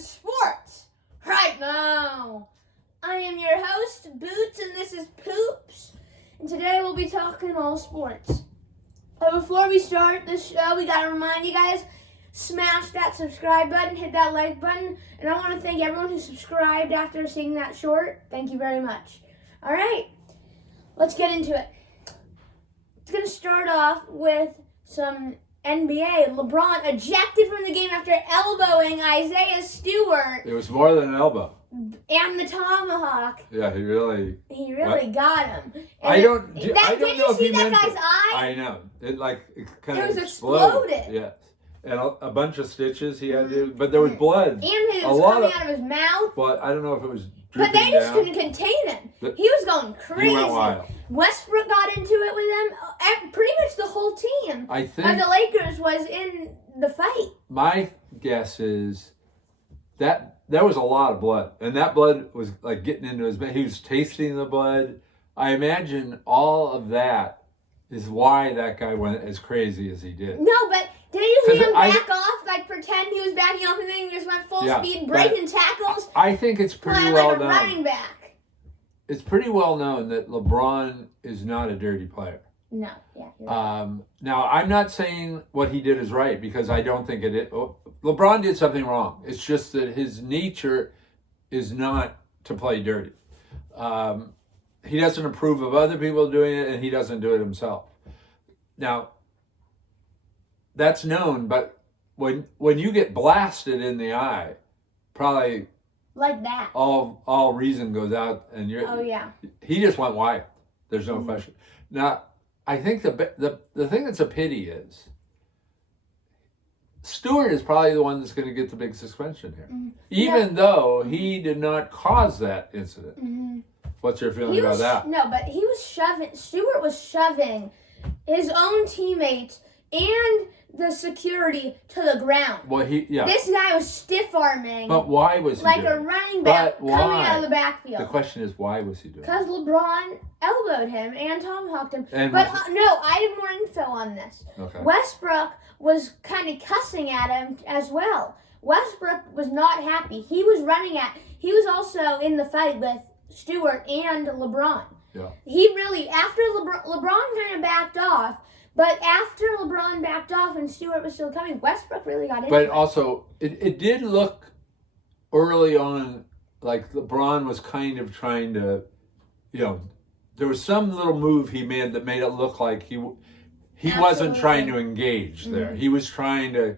sports right now. I am your host, Boots, and this is Poops. And today we'll be talking all sports. But before we start the show, we gotta remind you guys, smash that subscribe button, hit that like button, and I want to thank everyone who subscribed after seeing that short. Thank you very much. All right, let's get into it. It's gonna start off with some NBA. LeBron ejected from the game after elbowing Isaiah Stewart. It was more than an elbow. And the tomahawk. Yeah, he really got him. And I don't did know you if see he that meant guy's it. eye? I know. It kind It of was exploded. exploded. Yes. And a bunch of stitches he had to do, but there was blood. And it was coming out of his mouth. But I don't know if it was But they just couldn't contain him. He was going crazy. He went wild. Westbrook got into it with him. Pretty much the whole team I think of the Lakers was in the fight. my guess is that there was a lot of blood, and that blood was like getting into his mouth. He was tasting the blood. I imagine all of that is why that guy went as crazy as he did. No, but didn't you see him 'Cause back off, like pretend he was backing off, and then he just went full Yeah, speed, breaking tackles, I think it's pretty playing well like a known. running back? It's pretty well known that LeBron is not a dirty player. No, yeah. You're right. Now, I'm not saying what he did is right, because I don't think it is. LeBron did something wrong. It's just that his nature is not to play dirty. He doesn't approve of other people doing it, and he doesn't do it himself. Now, that's known, but when you get blasted in the eye, probably Like that. all reason goes out, and Oh, yeah. he just went wild. There's no question. Now, I think the thing that's a pity is Stewart is probably the one that's going to get the big suspension here, even though he did not cause that incident. Mm-hmm. What's your feeling about that? No, but he was shoving. Stewart was shoving his own teammates and the security to the ground. Well, This guy was stiff arming. But why was he like doing a running back But coming why? out of the The backfield? question is, why was he doing it? Because LeBron elbowed him and tomahawked him. And But no, I have more info on this. Okay. Westbrook was kind of cussing at him as well. Westbrook was not happy. He was also in the fight with Stewart and LeBron. Yeah. He really, after LeBron kind of backed off, but after LeBron backed off and Stewart was still coming, Westbrook really got into But it. also, it did look early on like LeBron was kind of trying to, there was some little move he made that made it look like he wasn't trying to engage there. He was trying to,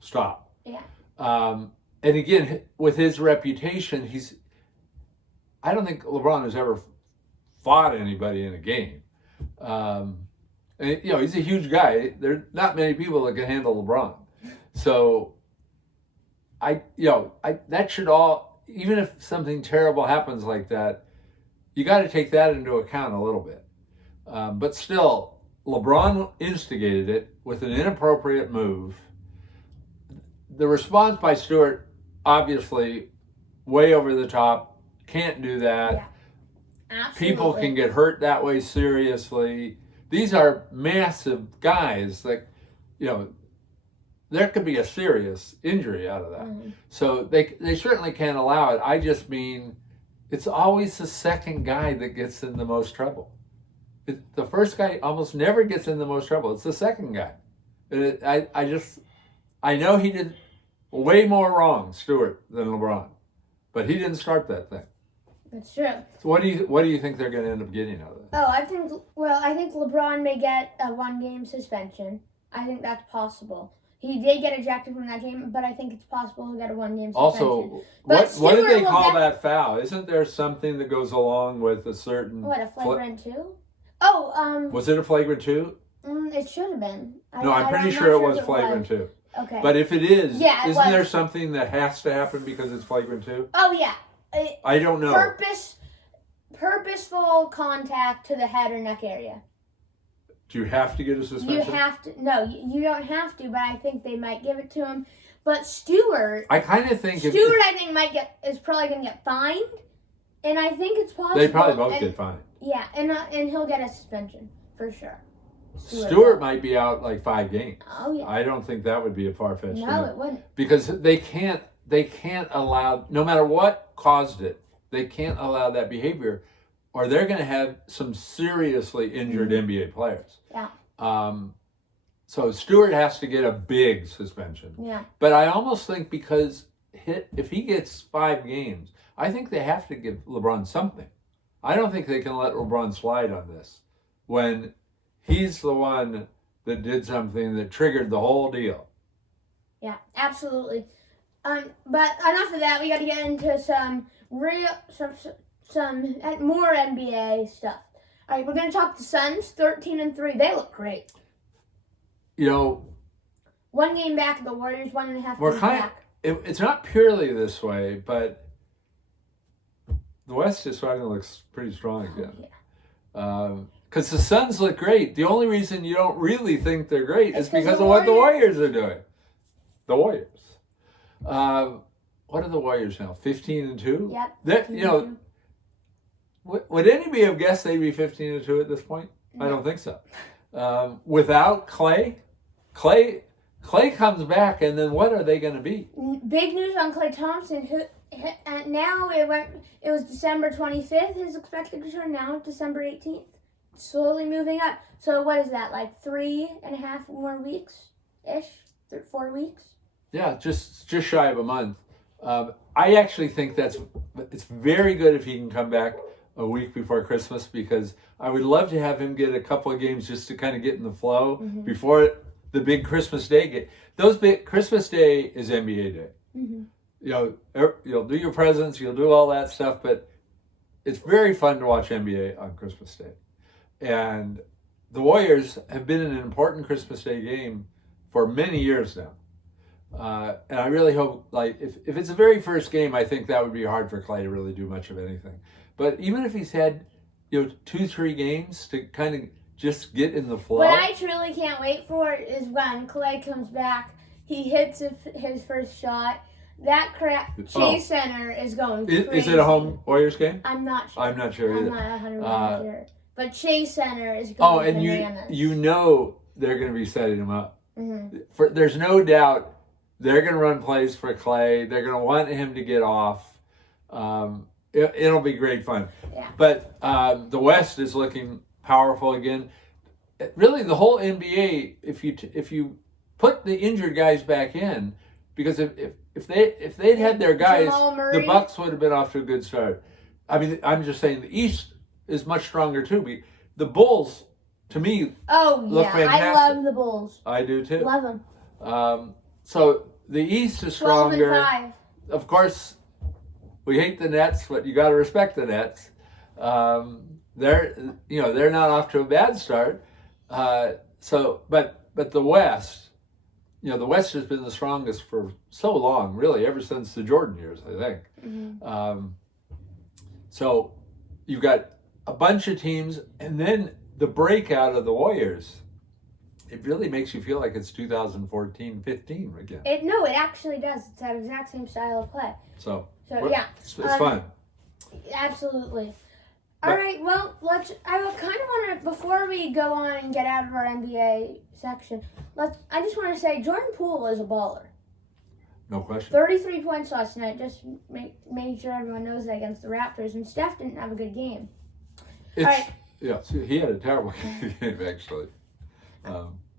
stop. Yeah. And again, with his reputation, I don't think LeBron has ever fought anybody in a game. And he's a huge guy. There's not many people that can handle LeBron. So that should all, even if something terrible happens like that, you got to take that into account a little bit. But still, LeBron instigated it with an inappropriate move. The response by Stewart, obviously, way over the top. Can't do that. Yeah. Absolutely. People can get hurt that way seriously. These are massive guys. Like, there could be a serious injury out of that. Mm-hmm. So they certainly can't allow it. I just mean, it's always the second guy that gets in the most trouble. The first guy almost never gets in the most trouble. It's the second guy. I know he did way more wrong, Stewart, than LeBron, but he didn't start that thing. That's true. So what do you think they're going to end up getting out of that? Oh, I think LeBron may get a 1-game suspension. I think that's possible. He did get ejected from that game, but I think it's possible he'll get a 1-game suspension. Also, But what did they Stewart call will that foul? Isn't there something that goes along with a certain... What, a flagrant 2? Oh, Was it a flagrant 2? It should have been. No, I'm pretty sure it was flagrant 2. Okay. But if it is, Yeah, isn't there something that has to happen because it's flagrant 2? Oh, yeah. I don't know. Purposeful contact to the head or neck area. Do you have to get a suspension? You have to. No, you don't have to, but I think they might give it to him. But Stewart, I kind of think... I think is probably going to get fined. And I think it's possible. They probably both get fined. Yeah, and he'll get a suspension, for sure. Stewart might be out like 5 games. Oh yeah. I don't think that would be a far-fetched No, thing. it wouldn't. Because they can't allow, no matter what caused it, they can't allow that behavior, or they're going to have some seriously injured NBA players. Yeah. So Stewart has to get a big suspension. Yeah. But I almost think because if he gets 5 games, I think they have to give LeBron something. I don't think they can let LeBron slide on this when he's the one that did something that triggered the whole deal. Yeah, absolutely. But enough of that. We got to get into some more NBA stuff. All right, we're going to talk the Suns, 13-3. They look great. You know, 1 game back, the Warriors 1.5 we're games kind back. it's not purely this way, but the West is starting to look pretty strong again. Yeah. Because the Suns look great. The only reason you don't really think they're great is It's 'cause because the of what the Warriors- Warriors are doing. The Warriors. What are the Warriors now? 15-2? Yep. They're, you know, would anybody have guessed they'd be 15-2 at this point? I don't think so. Without Clay comes back, and then what are they going to be? Big news on Klay Thompson. Now it was December 25th, his expected return. Now December 18th. Slowly moving up. So what is that, like 3.5 more weeks-ish? 4 weeks? Yeah, just shy of a month. I actually think it's very good if he can come back a week before Christmas, because I would love to have him get a couple of games just to kind of get in the flow before the big Christmas Day game. Christmas Day is NBA Day. Mm-hmm. You know, you'll do your presents, you'll do all that stuff, but it's very fun to watch NBA on Christmas Day. And the Warriors have been in an important Christmas Day game for many years now. And I really hope, like, if it's the very first game, I think that would be hard for Clay to really do much of anything. But even if he's had, 2-3 games to kind of just get in the flow. What I truly can't wait for is when Clay comes back, he hits his first shot. That Chase Center is going crazy. Is it a home Warriors game? I'm not sure. I'm not sure either. I'm not 100% sure. But Chase Center is going bananas. you know they're going to be setting him up. Mm-hmm. There's no doubt they're going to run plays for Clay. They're going to want him to get off. It'll be great fun. Yeah. But the West is looking powerful again. Really, the whole NBA, if you put the injured guys back in, because if they'd had their guys, the Bucks would have been off to a good start. I mean, I'm just saying the East is much stronger too. The Bulls, to me, look fantastic. I love the Bulls. I do too. Love them. So the East is stronger. 12-5. Of course, we hate the Nets, but you got to respect the Nets. They're not off to a bad start. But the West. The West has been the strongest for so long, really, ever since the Jordan years, I think. Mm-hmm. So you've got a bunch of teams, and then the breakout of the Warriors, it really makes you feel like it's 2014-15 again. It actually does. It's that exact same style of play. So yeah. It's fun. Absolutely. All right, well, I kind of want to, before we go on and get out of our NBA section, I just want to say Jordan Poole is a baller. No question. 33 points last night, just making sure everyone knows that against the Raptors, and Steph didn't have a good game. All right. Yeah, he had a terrible game, actually.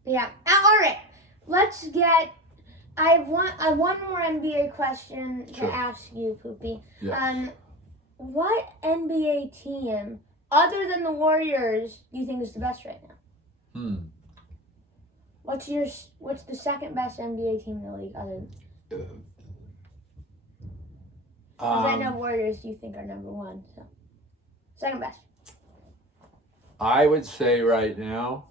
Yeah. All right, let's get, I have one more NBA question to ask you, Poopy. Yes. What NBA team, other than the Warriors, do you think is the best right now? What's the second best NBA team in the league other than? Because I know Warriors you think are number one, so second best. I would say right now,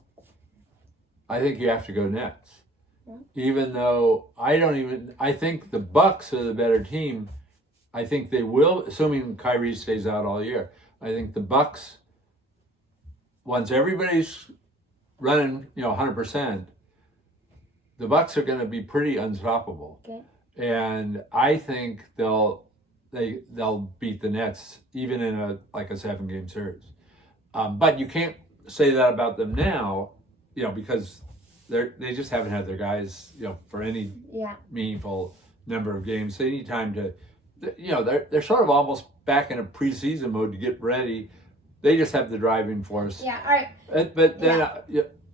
I think you have to go Nets. Yeah. Even though I think the Bucks are the better team. I think they will, assuming Kyrie stays out all year. I think the Bucks, once everybody's running, 100%, the Bucks are going to be pretty unstoppable. Okay. And I think they'll beat the Nets even in a 7-game series. But you can't say that about them now because they just haven't had their guys, for any meaningful number of games. They need time to, they're sort of almost back in a preseason mode to get ready. They just have the driving force. Yeah, all right. But then,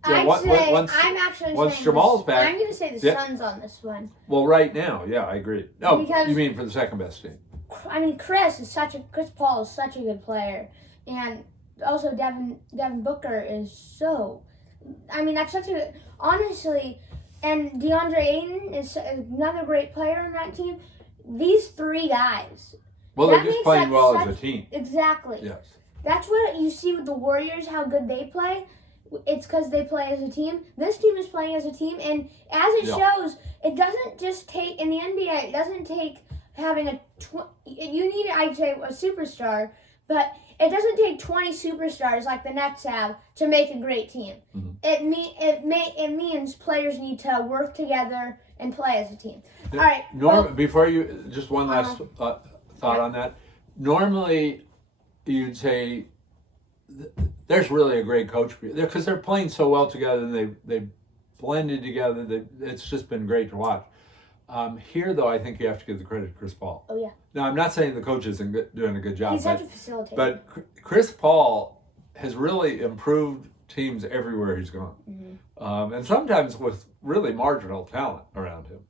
once Jamal's back, I'm going to say the Suns on this one. Well, right now, yeah, I agree. No, because, you mean for the second best team? I mean, Chris Paul is such a good player, and also Devin Booker is so. I mean, that's such a honestly, and DeAndre Ayton is another great player on that team. These three guys. Well, they're just playing well as a team. Exactly. Yes. That's what you see with the Warriors, how good they play. It's because they play as a team. This team is playing as a team, and as it shows, it doesn't just take, in the NBA, it doesn't take having you need, I'd say, a superstar, but it doesn't take 20 superstars like the Nets have to make a great team. Mm-hmm. It means players need to work together and play as a team. All right. Before you, just one last thought on that. Normally, you'd say there's really a great coach because they're playing so well together and they blended together. It's just been great to watch. Here, though, I think you have to give the credit to Chris Paul. Oh, yeah. Now, I'm not saying the coach isn't doing a good job. He's such a facilitator. But Chris Paul has really improved teams everywhere he's gone. Mm-hmm. And sometimes with really marginal talent around him.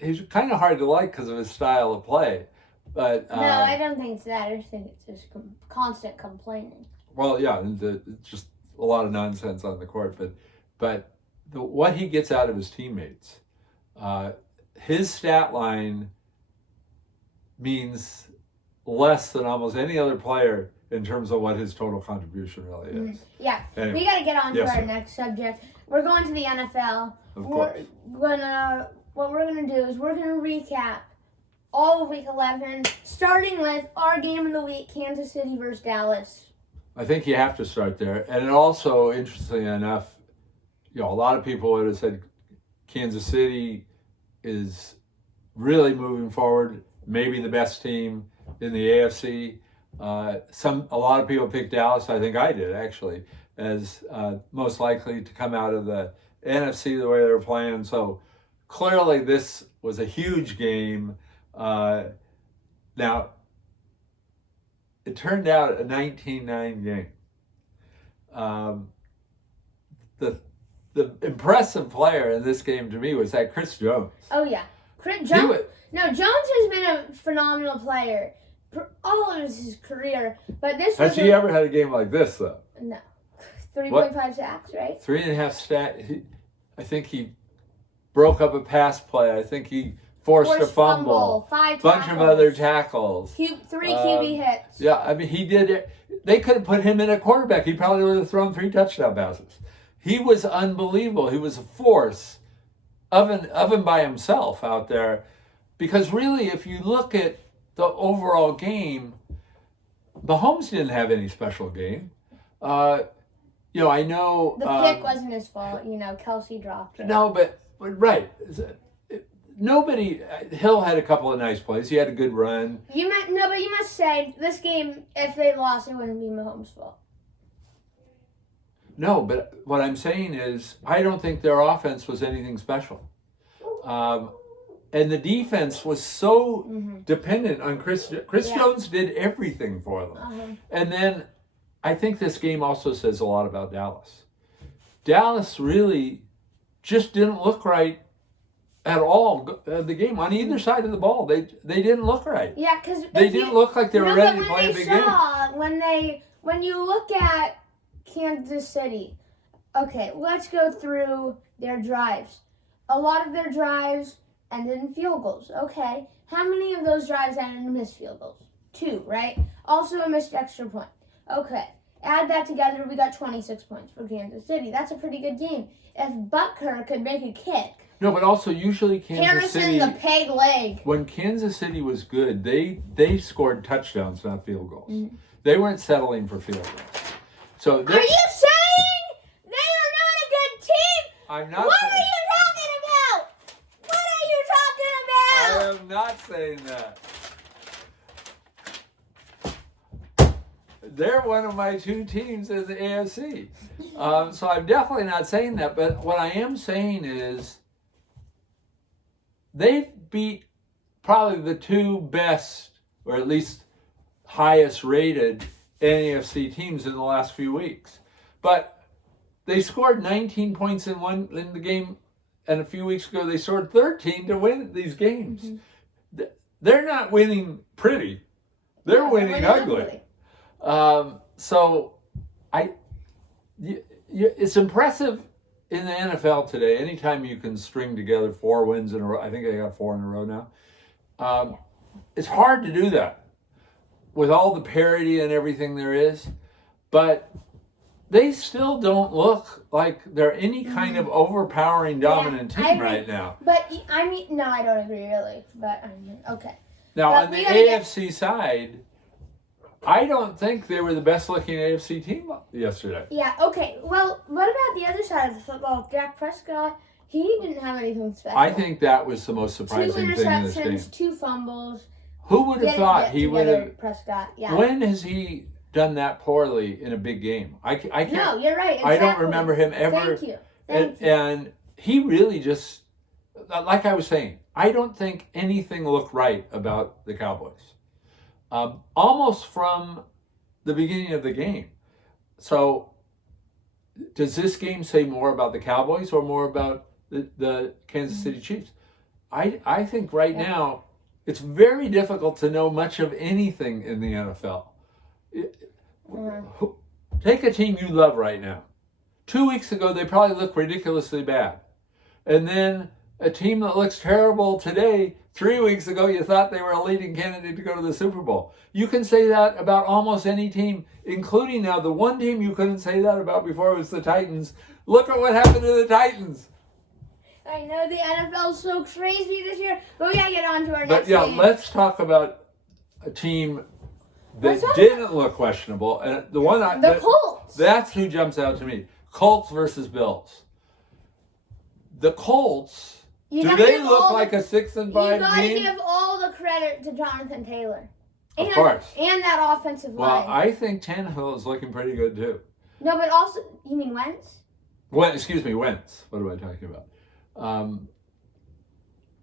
He's kind of hard to like because of his style of play. But no, I don't think it's that. I just think it's just constant complaining. Well, yeah, it's just a lot of nonsense on the court. But what he gets out of his teammates, his stat line means less than almost any other player in terms of what his total contribution really is. Yeah, anyway. We got to get on to our next subject. We're going to the NFL. Of course. What we're gonna do is we're gonna recap all of Week 11, starting with our game of the week, Kansas City versus Dallas. I think you have to start there, and it also, interestingly enough, a lot of people would have said Kansas City is really moving forward, maybe the best team in the AFC. A lot of people picked Dallas. I think I did actually as most likely to come out of the NFC the way they were playing. So clearly, this was a huge game. Now, it turned out a 19-9 game. The impressive player in this game to me was that Chris Jones. Oh yeah, Jones has been a phenomenal player for all of his career. But has he ever had a game like this though? No, 3.5 sacks, right? 3.5 sacks. I think he broke up a pass play. I think he forced a fumble. 5 bunch tackles. of other tackles. 3 QB hits. Yeah, I mean, he did it. They could have put him in at quarterback. He probably would have thrown 3 touchdown passes. He was unbelievable. He was a force of and by himself out there. Because really, if you look at the overall game, Mahomes didn't have any special game. I know... The pick wasn't his fault. Kelsey dropped it. No, but right. Nobody. Hill had a couple of nice plays. He had a good run. But you must say this game, if they lost, it wouldn't be Mahomes' fault. No, but what I'm saying is, I don't think their offense was anything special, and the defense was so dependent on Chris. Chris Jones did everything for them, and then I think this game also says a lot about Dallas. Dallas really just didn't look right at all. The game on either side of the ball, they didn't look right. Yeah, because they didn't look like they were ready to play a big game. When you look at Kansas City, okay, let's go through their drives. A lot of their drives ended in field goals. Okay, how many of those drives ended in missed field goals? 2, right? Also a missed extra point. Okay, add that together, we got 26 points for Kansas City. That's a pretty good game. If Butker could make a kick. No, but also usually Kansas City... the peg leg. When Kansas City was good, they scored touchdowns, not field goals. Mm-hmm. They weren't settling for field goals. So are you saying they are not a good team? I'm not. What are you talking about? What are you talking about? I am not saying that. they're one of my two teams in the AFC. So I'm definitely not saying that. But what I am saying is they've beat probably the two best, or at least highest rated NAFC teams in the last few weeks. But they scored 19 points in the game, and a few weeks ago they scored 13 to win these games. Mm-hmm. They're not winning pretty. They're winning ugly. So it's impressive in the NFL today. Anytime you can string together 4 wins in a row, I think they got 4 in a row now. It's hard to do that with all the parity and everything there is, but they still don't look like they're any kind of overpowering, dominant team right now. But no, I don't agree really. But okay. Now on the AFC side, I don't think they were the best looking AFC team yesterday. Yeah. Okay. Well, what about the other side of the football? Dak Prescott. He didn't have anything special. I think that was the most surprising thing in this game. 2 interceptions, 2 fumbles. Who would have thought he would have? Prescott. Yeah. When has he done that poorly in a big game? I can't. No, you're right. Exactly. I don't remember him ever. Thank you. And he really just, like I was saying, I don't think anything looked right about the Cowboys. Almost from the beginning of the game. So, does this game say more about the Cowboys or more about the Kansas City Chiefs? I think right now it's very difficult to know much of anything in the NFL. Take a team you love right now. 2 weeks ago, they probably looked ridiculously bad. And then a team that looks terrible today, 3 weeks ago, you thought they were a leading candidate to go to the Super Bowl. You can say that about almost any team, including now the one team you couldn't say that about before was the Titans. Look at what happened to the Titans. I know the NFL's so crazy this year, but we gotta get on to our next game. Let's talk about a team that didn't look questionable, and the Colts. That's who jumps out to me. Colts versus Bills. The Colts. Do they look like a 6-5 team? You gotta give all the credit to Jonathan Taylor. Of course. And that offensive line. Well, I think Tannehill is looking pretty good too. No, but also, you mean Wentz? Excuse me, Wentz. What am I talking about?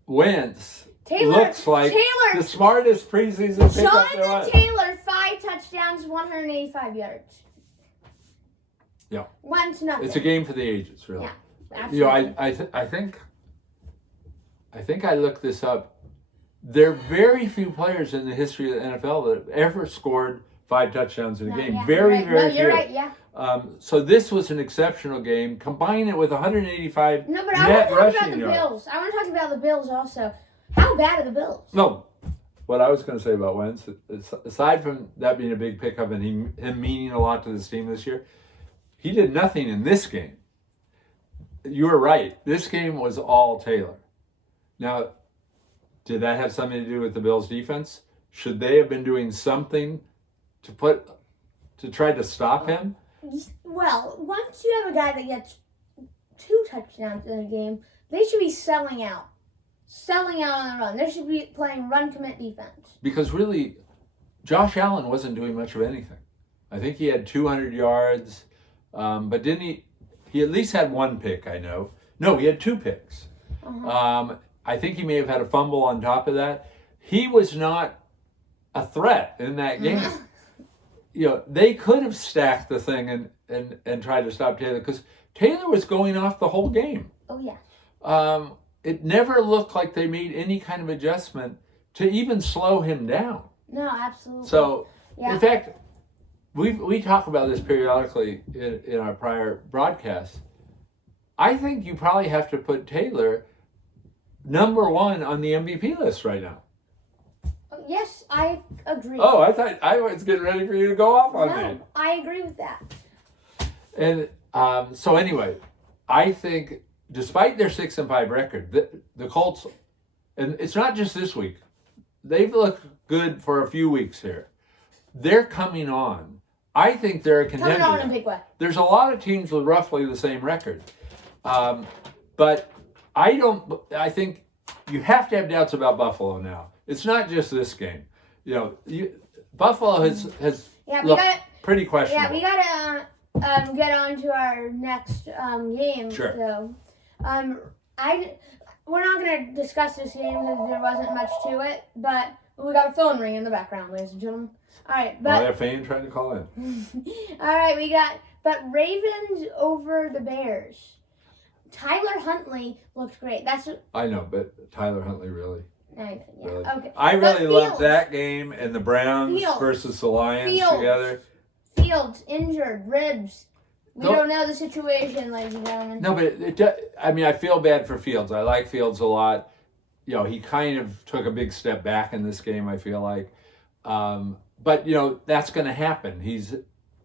Wentz looks like the smartest preseason pickup there was. Jonathan Taylor, 5 touchdowns, 185 yards. Yeah. Wentz, nothing. It's a game for the ages, really. Yeah, absolutely. I think I looked this up. There are very few players in the history of the NFL that have ever scored 5 touchdowns in a game. Yeah, very few. You're right, yeah. So this was an exceptional game. Combine it with 185 No, but net I want to talk rushing about the yards. Bills. I want to talk about the Bills also. How bad are the Bills? No. What I was going to say about Wentz, aside from that being a big pickup and him meaning a lot to this team this year, he did nothing in this game. You were right. This game was all Taylor. Now, did that have something to do with the Bills' defense? Should they have been doing something to try to stop him? Well, once you have a guy that gets 2 touchdowns in a game, they should be selling out. Selling out on the run. They should be playing run commit defense. Because really, Josh Allen wasn't doing much of anything. I think he had 200 yards, but didn't he? He at least had 1 pick, I know. No, he had 2 picks. I think he may have had a fumble on top of that. He was not a threat in that game. They could have stacked the thing and tried to stop Taylor because Taylor was going off the whole game. Oh, yeah. It never looked like they made any kind of adjustment to even slow him down. No, absolutely. So, in fact, we talk about this periodically in our prior broadcasts. I think you probably have to put Taylor number 1 on the MVP list right now. Yes, I agree. Oh, I thought I was getting ready for you to go off on that. No, I agree with that. And so anyway, I think despite their 6-5 record, the Colts, and it's not just this week, they've looked good for a few weeks here. They're coming on. I think they're a contender. Coming on in a big way. There's a lot of teams with roughly the same record. But I think you have to have doubts about Buffalo now. It's not just this game. Buffalo has Yeah, pretty questionable. Yeah, we gotta get on to our next game. Sure. So, we're not gonna discuss this game because there wasn't much to it, but we got a phone ring in the background, ladies and gentlemen. All right, but a fan trying to call in. all right, but Ravens over the Bears. Tyler Huntley looked great. I know, but Tyler Huntley really. Yeah, Really. okay. I really But loved Fields- that game and the Browns Fields- versus the Lions Fields- together. Fields injured, ribs. We Nope. don't know the situation, ladies and gentlemen. No, but I feel bad for Fields. I like Fields a lot. You know, he kind of took a big step back in this game, I feel like. But, you know, that's going to happen. He's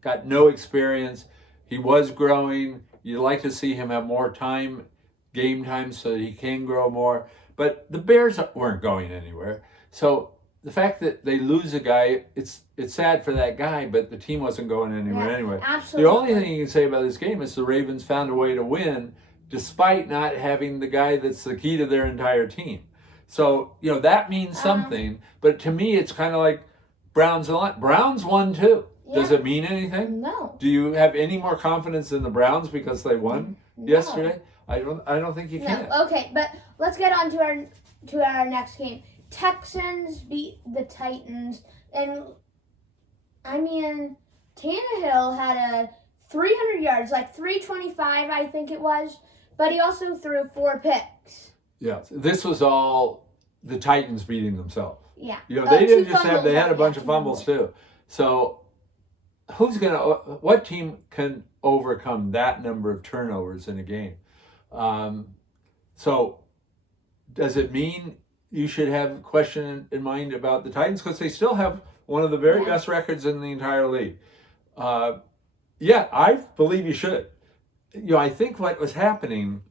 got no experience. He was growing. You'd like to see him have more time, game time, so that he can grow more. But the Bears weren't going anywhere. So the fact that they lose a guy, it's sad for that guy, but the team wasn't going anywhere Yeah, anyway. absolutely. The only thing you can say about this game is the Ravens found a way to win despite not having the guy that's the key to their entire team. So, you know, that means something. But to me, it's kind of like Browns won too. Yeah. Does it mean anything? No. Do you have any more confidence in the Browns because they won No. yesterday? I don't think you can. No. Okay, but let's get on to our next game. Texans beat the Titans, and I mean, Tannehill had a 300 yards, like 325, I think it was, but he also threw 4 picks. Yeah, this was all the Titans beating themselves. Yeah. You know, they didn't just fumbles, they had a yeah, bunch of 2 fumbles too. So what team can overcome that number of turnovers in a game? So does it mean you should have a question in mind about the Titans? Because they still have one of the very best records in the entire league. Yeah, I believe you should. You know, I think what was happening,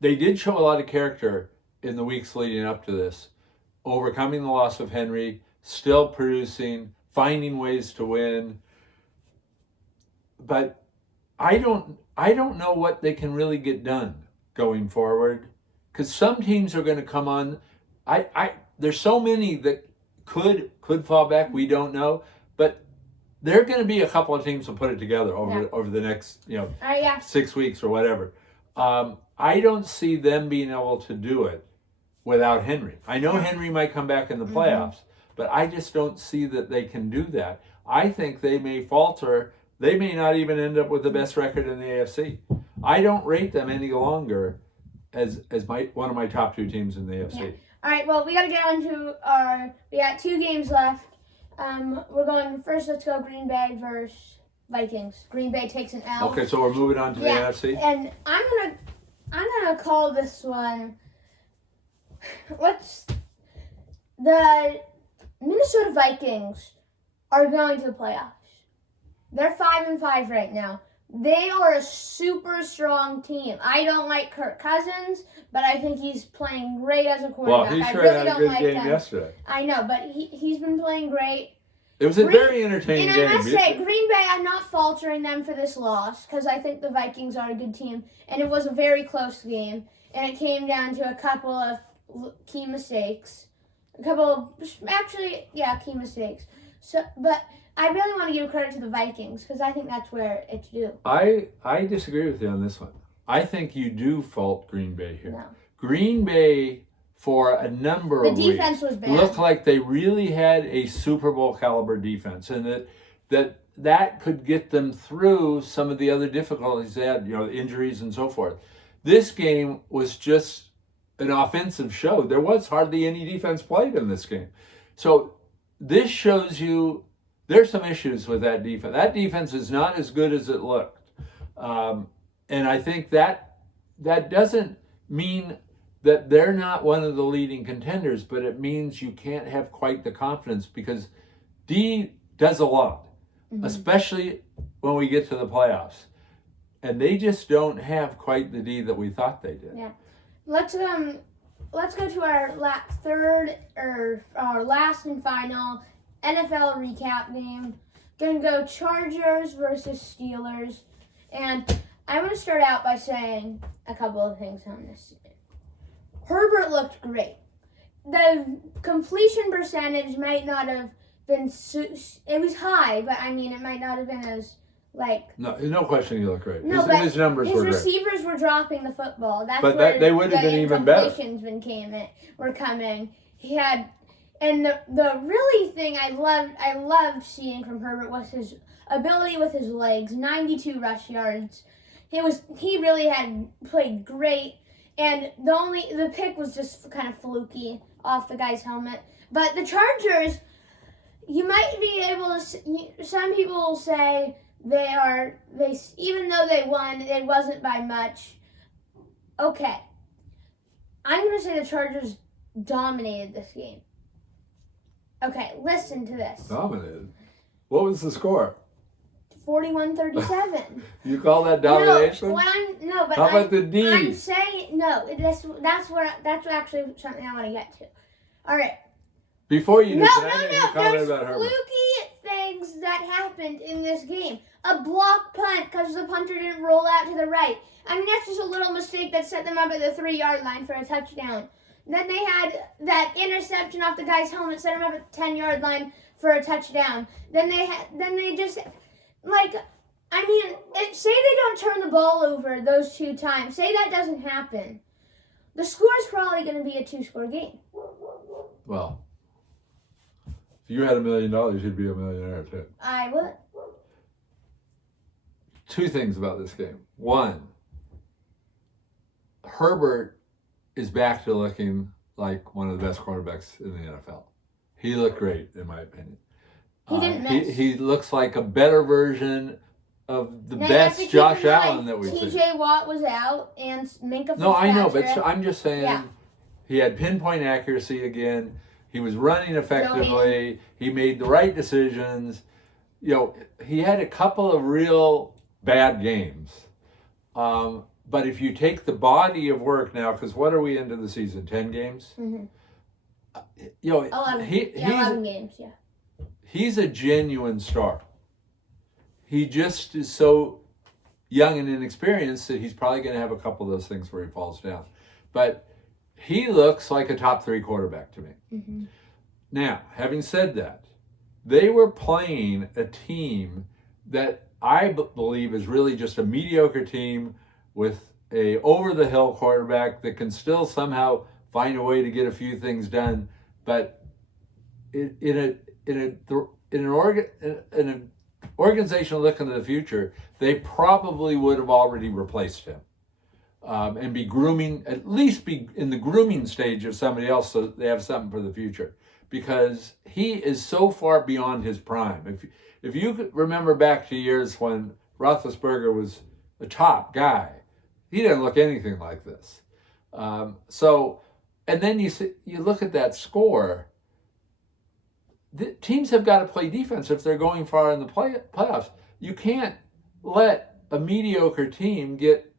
they did show a lot of character in the weeks leading up to this, overcoming the loss of Henry, still producing, finding ways to win. But I don't know what they can really get done going forward, because some teams are going to come on. There's so many that could fall back. We don't know, but there are going to be a couple of teams that put it together over the next 6 weeks or whatever. I don't see them being able to do it without Henry. I know Henry might come back in the playoffs, but I just don't see that they can do that. I think they may falter. They may not even end up with the best record in the AFC. I don't rate them any longer as one of my top 2 teams in the AFC. Yeah. All right, well, we got to get on to we got 2 games left. We're going first. Let's go Green Bay versus Vikings. Green Bay takes an L. Okay, so we're moving on to the NFC. And I'm gonna call this one. The Minnesota Vikings are going to the playoffs. They're 5-5 right now. They are a super strong team. I don't like Kirk Cousins, but I think he's playing great as a quarterback. Well, he sure I really had a don't good like game him. yesterday. I know, but he's been playing great. It was a very entertaining And game. I must say, Green Bay, I'm not faltering them for this loss because I think the Vikings are a good team. And it was a very close game. And it came down to a couple of key mistakes. Key mistakes. So, but I really want to give credit to the Vikings because I think that's where it's due. I disagree with you on this one. I think you do fault Green Bay here. No. Green Bay, for a number of weeks, The defense was bad. looked like they really had a Super Bowl caliber defense, and that could get them through some of the other difficulties they had, injuries and so forth. This game was just an offensive show. There was hardly any defense played in this game. So this shows you there's some issues with that defense. That defense is not as good as it looked. And I think that doesn't mean that they're not one of the leading contenders, but it means you can't have quite the confidence because D does a lot, especially when we get to the playoffs. And they just don't have quite the D that we thought they did. Yeah. Let's go to our last and final NFL recap game. Gonna go Chargers versus Steelers. And I want to start out by saying a couple of things on this. Herbert looked great. The completion percentage might not have been it was high, but I mean it might not have been as like. No question he looked great. No, his numbers his were great. receivers were dropping the football. That's But where they would have been even better. Were coming. He had, and the really thing I loved seeing from Herbert was his ability with his legs. 92 rush yards. He really had played great, and the pick was just kind of fluky off the guy's helmet. But the Chargers, you might be able to. Some people will say they even though they won, it wasn't by much. Okay, I'm gonna say the Chargers dominated this game. Okay, listen to this. Dominated. What was the score? 41-37. You call that domination? How about the D? I'm saying no. That's actually something I want to get to. All right. Before you do, There's fluky things that happened in this game. A block punt because the punter didn't roll out to the right. I mean, that's just a little mistake that set them up at the 3-yard line for a touchdown. Then they had that interception off the guy's helmet, set them up at the 10-yard line for a touchdown. Then they just, like, I mean, say they don't turn the ball over those 2 times. Say that doesn't happen. The score is probably going to be a 2-score game. Well, if you had $1 million, you'd be a millionaire too. I would. 2 things about this game. 1, Herbert is back to looking like one of the best quarterbacks in the NFL. He looked great, in my opinion. He didn't miss. He looks like a better version of the best Josh Allen that we've seen. TJ Watt was out and Minkah Fitzpatrick. No, I know, but I'm just saying he had pinpoint accuracy again. He was running effectively. He made the right decisions. You know, he had a couple of real bad games. But if you take the body of work now, because what are we into the season? 10 games? Mm-hmm. You know, 11 games, yeah. He's a genuine star. He just is so young and inexperienced that he's probably going to have a couple of those things where he falls down. But he looks like a top 3 quarterback to me. Mm-hmm. Now, having said that, they were playing a team that I believe is really just a mediocre team with a over-the-hill quarterback that can still somehow find a way to get a few things done, but in an organization looking to the future, they probably would have already replaced him, and at least be in the grooming stage of somebody else, so they have something for the future, because he is so far beyond his prime. If you remember back to years when Roethlisberger was a top guy, he didn't look anything like this. And then you look at that score. The teams have got to play defense if they're going far in the playoffs. You can't let a mediocre team get,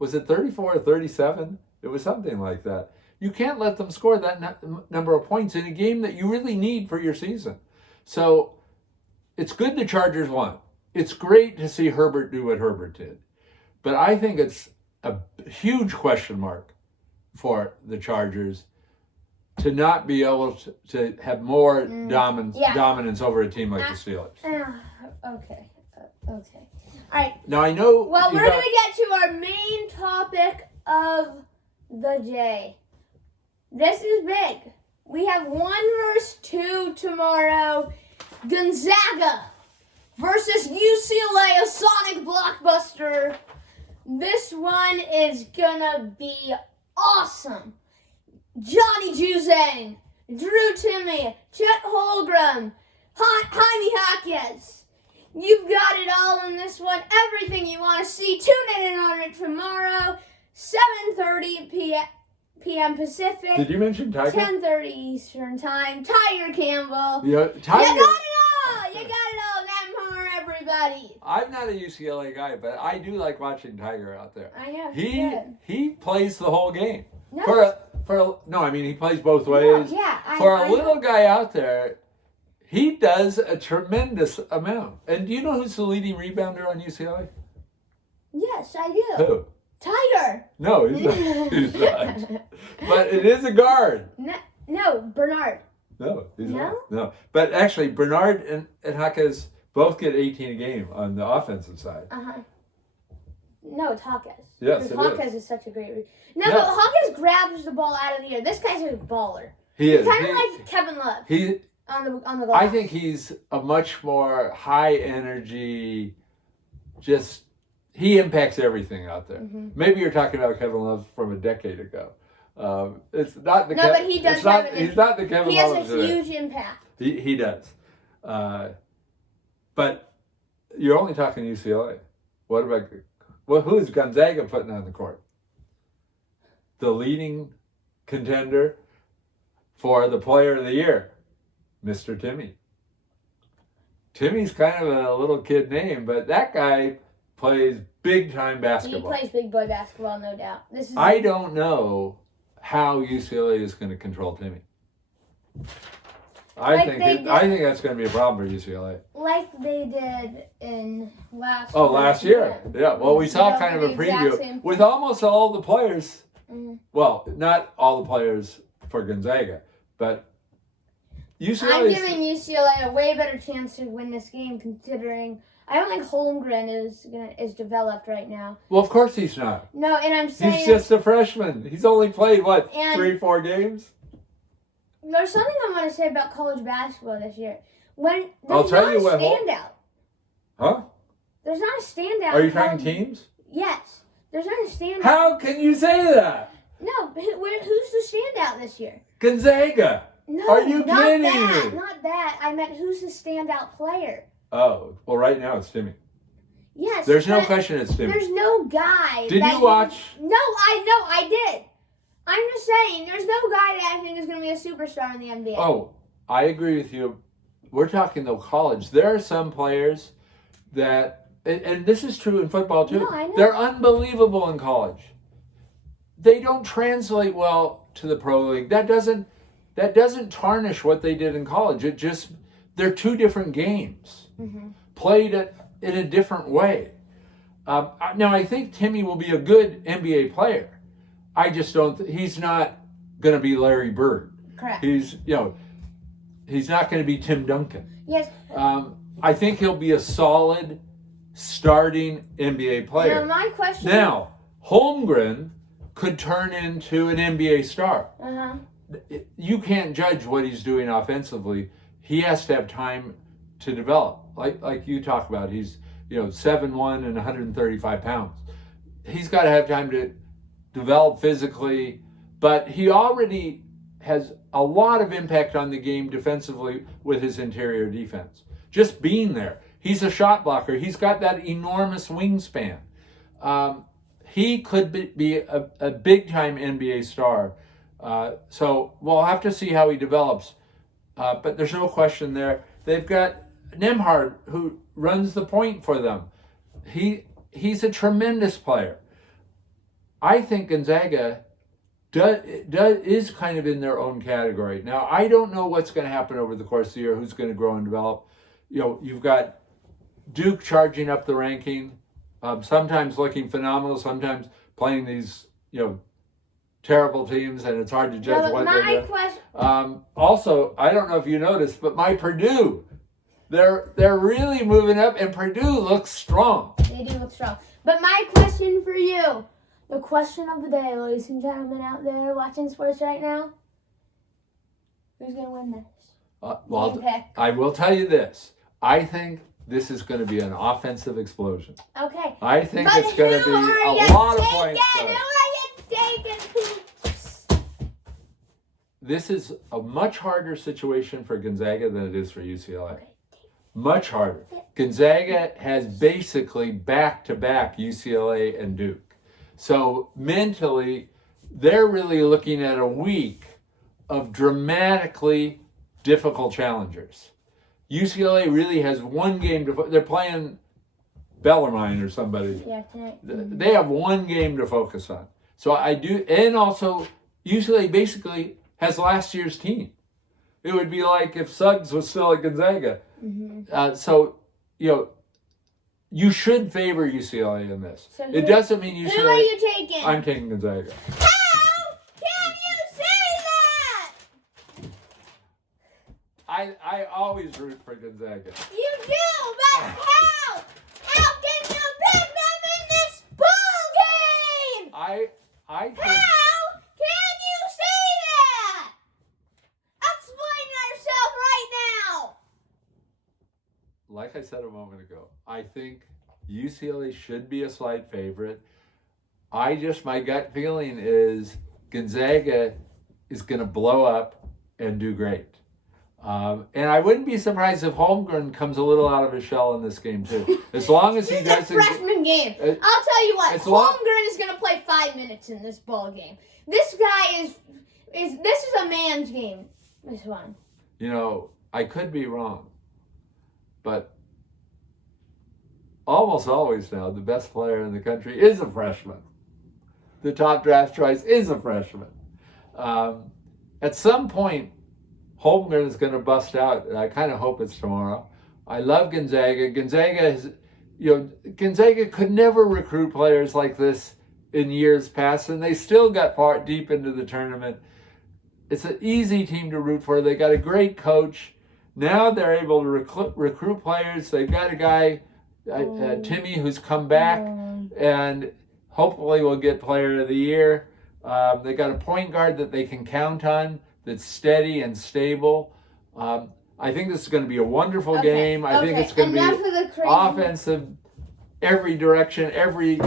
was it 34 or 37? It was something like that. You can't let them score that number of points in a game that you really need for your season. So it's good the Chargers won. It's great to see Herbert do what Herbert did. But I think it's a huge question mark for the Chargers to not be able to have more dominance over a team like the Steelers. Okay. All right. Now I know. Well, we're going to get to our main topic of the day. This is big. We have 1 versus 2 tomorrow. Gonzaga versus UCLA, a Sonic blockbuster. This one is gonna be awesome. Johnny Juzang, Drew Timme, Chet Holmgren, Jaime Jaquez. You've got it all in this one. Everything you want to see. Tune in on it tomorrow, 7:30 p.m. Pacific. Did you mention Tiger? 10:30 Eastern Time. Tiger Campbell. Yeah, Tiger. You got it all. You got it all. That more, everybody. I'm not a UCLA guy, but I do like watching Tiger out there. I know. He plays the whole game. No. He plays both ways. No, yeah. For a little guy out there, he does a tremendous amount. And do you know who's the leading rebounder on UCLA? Yes, I do. Who? Tiger. No, he's not. He's not. But it is a guard. No, Bernard. No, he's No? not. No. But actually, Bernard and Jaquez both get 18 a game on the offensive side. No, it's Jaquez. Yes, Because it Jaquez is such a great. No, Yeah. but Jaquez grabs the ball out of the air. This guy's a baller. He He's is. kind of like Kevin Love He. on the glass. I think he's a much more high energy. Just he impacts everything out there. Maybe you're talking about Kevin Love from a decade ago. It's not the. No, but he does have an He's not the Kevin He Love has a today. huge impact. He does. But you're only talking UCLA. What about who is Gonzaga putting on the court? The leading contender for the Player of the Year, Mr. Timmy. Timmy's kind of a little kid name, but that guy plays big time basketball. He plays big boy basketball, no doubt. I don't know how UCLA is going to control Timmy. I think that's going to be a problem for UCLA. Like they did in last year. Oh, last year. Yeah. Well, we saw Yeah, kind of a the exact preview same with almost all the players. Well, not all the players for Gonzaga, but UCLA. I'm giving UCLA a way better chance to win this game, considering I don't think Holmgren is developed right now. Well, of course he's not. No, and I'm saying He's just a freshman. He's only played 3-4 games. There's something I want to say about college basketball this year. When I'll there's tell not you a what. standout. Huh? There's not a standout. Are you in talking college- teams? Yes. There's not a standout. How can you say that? No, who's the standout this year? Gonzaga. No, Are you not kidding that. me? Not that. I meant who's the standout player? Oh, well, right now it's Timmy. Yes. There's no but question it's Timmy. There's no guy. Did that you watch? No, I did. I'm just saying, there's no guy that I think is going to be a superstar in the NBA. Oh, I agree with you. We're talking though college. There are some players that, and this is true in football too. No, I know. They're unbelievable in college. They don't translate well to the pro league. That doesn't tarnish what they did in college. They're two different games played in a different way. Now I think Timmy will be a good NBA player. I just don't. He's not going to be Larry Bird. Correct. He's not going to be Tim Duncan. Yes. I think he'll be a solid starting NBA player. Now, my question. Now, Holmgren could turn into an NBA star. You can't judge what he's doing offensively. He has to have time to develop. Like you talk about, he's 7'1" and 135 pounds. He's got to have time to develop physically, but he already has a lot of impact on the game defensively with his interior defense. Just being there. He's a shot blocker. He's got that enormous wingspan. He could be a big-time NBA star. So we'll have to see how he develops. But there's no question there. They've got Nembhard, who runs the point for them. He's a tremendous player. I think Gonzaga is kind of in their own category. Now, I don't know what's going to happen over the course of the year, who's going to grow and develop. You've got Duke charging up the ranking, sometimes looking phenomenal, sometimes playing these, terrible teams, and it's hard to judge what they're doing. Also, I don't know if you noticed, but my Purdue, they're really moving up, and Purdue looks strong. They do look strong. But my question for you, the question of the day, ladies and gentlemen out there watching sports right now, who's going to win this? Well, I will tell you this. I think this is going to be an offensive explosion. Okay. I think it's going to be a lot of points. Who are you taking, Hoops? This is a much harder situation for Gonzaga than it is for UCLA. Much harder. Gonzaga has basically back-to-back UCLA and Duke. So mentally, they're really looking at a week of dramatically difficult challengers. UCLA really has one game they're playing Bellarmine or somebody. Yeah, tonight. They have one game to focus on. So and also UCLA basically has last year's team. It would be like if Suggs was still at Gonzaga. So you should favor UCLA in this. So it doesn't mean UCLA. Who are you taking? I'm taking Gonzaga. How can you say that? I always root for Gonzaga. You do, but how? How can you pick them in this ball game? I think, How can you say that? Explain yourself right now. like I said a moment ago, I think UCLA should be a slight favorite. My gut feeling is Gonzaga is going to blow up and do great. And I wouldn't be surprised if Holmgren comes a little out of his shell in this game too. As long as he This is a doesn't. freshman game. I'll tell you what, it's long- Holmgren is going to play 5 minutes in this ball game. This guy is this is a man's game, this one. You know, I could be wrong, but almost always now, the best player in the country is a freshman. The top draft choice is a freshman. At some point, Holmgren is going to bust out, and I kind of hope it's tomorrow. I love Gonzaga. Gonzaga could never recruit players like this in years past, and they still got far deep into the tournament. It's an easy team to root for. They got a great coach. Now they're able to recruit players. They've got a guy, Timmy, who's come back, and hopefully will get Player of the Year. They got a point guard that they can count on, that's steady and stable. I think this is going to be a wonderful game. I think it's going to be offensive, every direction, every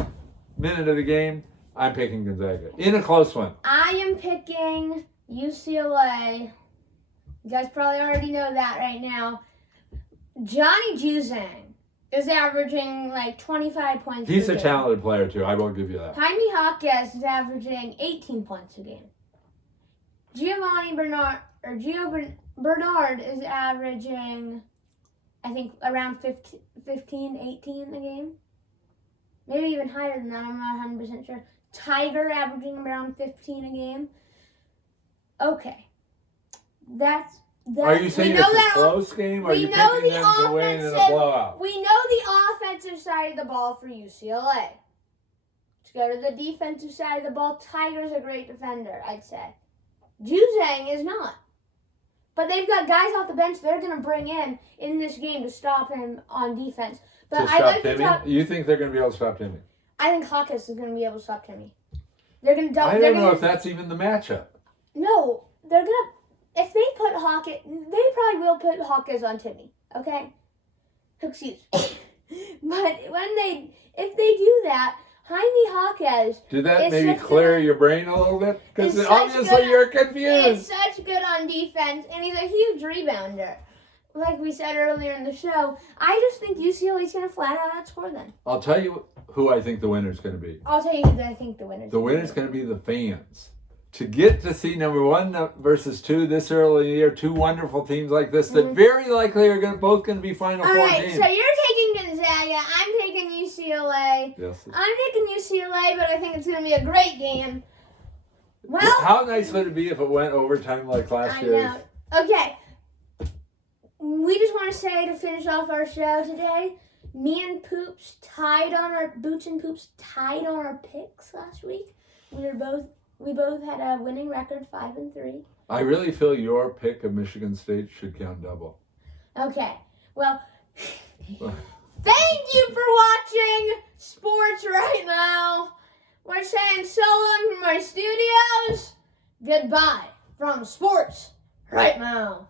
minute of the game. I'm picking Gonzaga in a close one. I am picking UCLA. You guys probably already know that right now. Johnny Juzang is averaging like 25 points He's per a game. talented player too. I will give you that. Jaime Jaquez is averaging 18 points a game. Gio Bernard is averaging, I think, around 15, 18 a game. Maybe even higher than that. I'm not 100% sure. Tiger averaging around 15 a game. Okay. That's that. Are you saying it's a close game, or are you picking them to win in a blowout? We know the offensive side of the ball for UCLA. Let's go to the defensive side of the ball. Tiger's a great defender, I'd say. Juzang is not. But they've got guys off the bench they're going to bring in this game to stop him on defense. But To stop Timmy? You think they're going to be able to stop Timmy? I think Hawkins is going to be able to stop Timmy. They're going to. I don't know if that's even the matchup. No, they're going to. If they put Hawkins, they probably will put Hawkins on Timmy. Okay. Excuse me. But if they do that, Jaime Jaquez. Did that maybe clear your brain a little bit? Because obviously you're confused. He's such good on defense, and he's a huge rebounder. Like we said earlier in the show, I just think UCLA's going to flat out outscore them. I'll tell you who I think the winner's going to be. I'll tell you who I think the winner's The winner's going to be the fans. To get to see number 1 versus 2 this early in the year, 2 wonderful teams like this that very likely are both going to be Final Four All right, teams. so you're taking Gonzaga. I'm taking UCLA. Yes. I'm taking UCLA, but I think it's going to be a great game. Well, how nice would it be if it went overtime like last year? I know. Okay. We just want to say to finish off our show today, me and Poops tied on our Boots and Poops tied on our picks last week. We both had a winning record, 5-3. I really feel your pick of Michigan State should count double. Okay. Well, thank you for watching Sports Right Now. We're saying so long from our studios. Goodbye from Sports Right Now.